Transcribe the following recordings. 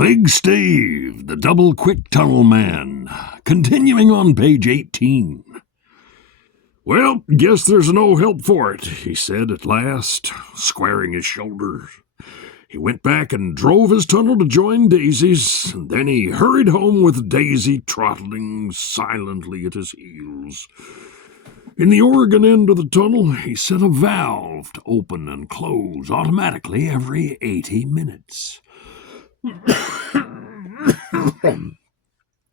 Big Steve, the double-quick tunnelman, continuing on page 18. "Well, guess there's no help for it," he said at last, squaring his shoulders. He went back and drove his tunnel to join Daisy's, and then he hurried home with Daisy trotting silently at his heels. In the Oregon end of the tunnel, he set a valve to open and close automatically every 80 minutes.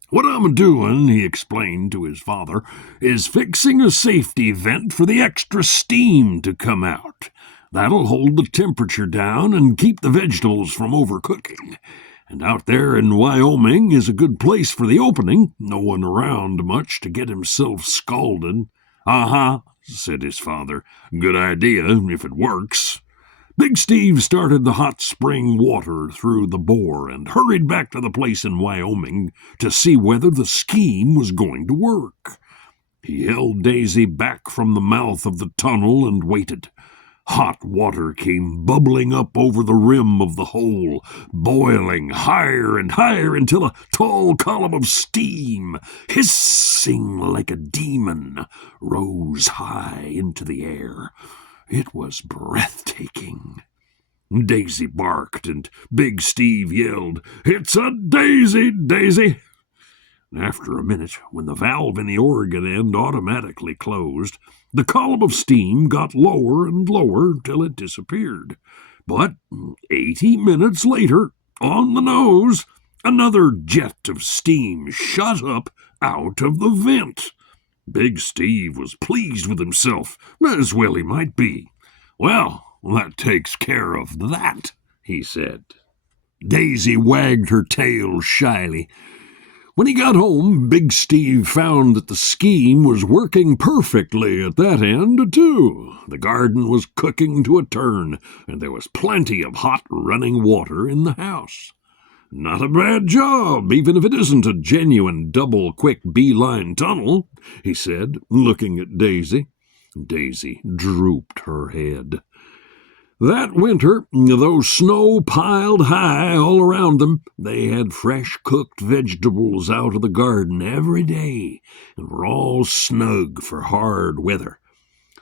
"What I'm doing," he explained to his father, "is fixing a safety vent for the extra steam to come out. That'll hold the temperature down and keep the vegetables from overcooking. And out there in Wyoming is a good place for the opening, no one around much to get himself scalded." "Uh-huh," said his father. "Good idea, if it works." Big Steve started the hot spring water through the bore and hurried back to the place in Wyoming to see whether the scheme was going to work. He held Daisy back from the mouth of the tunnel and waited. Hot water came bubbling up over the rim of the hole, boiling higher and higher until a tall column of steam, hissing like a demon, rose high into the air. It was breathtaking. Daisy barked, and Big Steve yelled, "It's a daisy, Daisy!" After a minute, when the valve in the Oregon end automatically closed, the column of steam got lower and lower till it disappeared. But 80 minutes later, on the nose, another jet of steam shot up out of the vent. Big Steve was pleased with himself, as well he might be. "Well, that takes care of that," he said. Daisy wagged her tail shyly. When he got home, Big Steve found that the scheme was working perfectly at that end, too. The garden was cooking to a turn, and there was plenty of hot running water in the house. "Not a bad job, even if it isn't a genuine double-quick beeline tunnel," he said, looking at Daisy. Daisy drooped her head. That winter, though snow piled high all around them, they had fresh cooked vegetables out of the garden every day and were all snug for hard weather.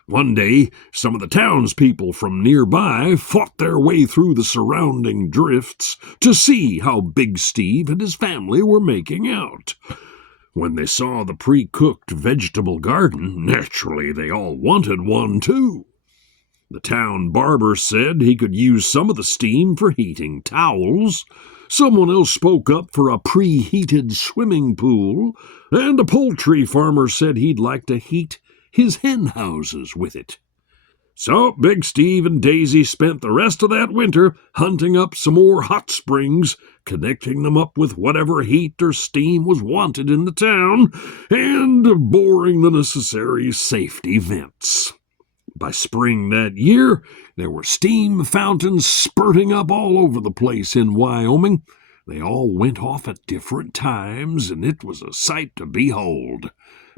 One day, some of the townspeople from nearby fought their way through the surrounding drifts to see how Big Steve and his family were making out. When they saw the pre-cooked vegetable garden, naturally they all wanted one too. The town barber said he could use some of the steam for heating towels. Someone else spoke up for a preheated swimming pool, and a poultry farmer said he'd like to heat his hen houses with it. So Big Steve and Daisy spent the rest of that winter hunting up some more hot springs, connecting them up with whatever heat or steam was wanted in the town, and boring the necessary safety vents. By spring that year, there were steam fountains spurting up all over the place in Wyoming. They all went off at different times, and it was a sight to behold.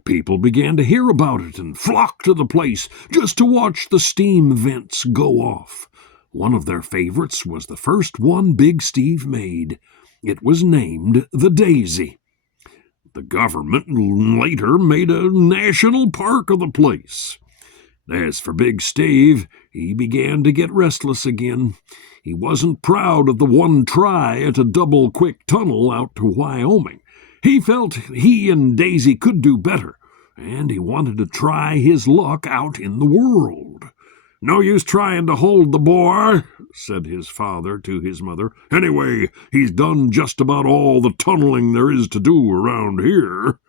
People began to hear about it and flock to the place just to watch the steam vents go off. One of their favorites was the first one Big Steve made. It was named the Daisy. The government later made a national park of the place. As for Big Steve, he began to get restless again. He wasn't proud of the one try at a double-quick tunnel out to Wyoming. He felt he and Daisy could do better, and he wanted to try his luck out in the world. "No use trying to hold the boy," said his father to his mother. "Anyway, he's done just about all the tunneling there is to do around here."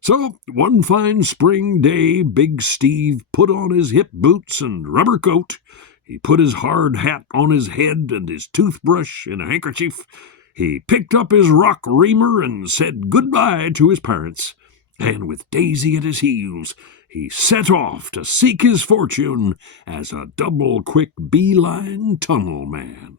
So, one fine spring day, Big Steve put on his hip boots and rubber coat. He put his hard hat on his head and his toothbrush in a handkerchief. He picked up his rock reamer and said goodbye to his parents. And with Daisy at his heels, he set off to seek his fortune as a double-quick beeline tunnel man.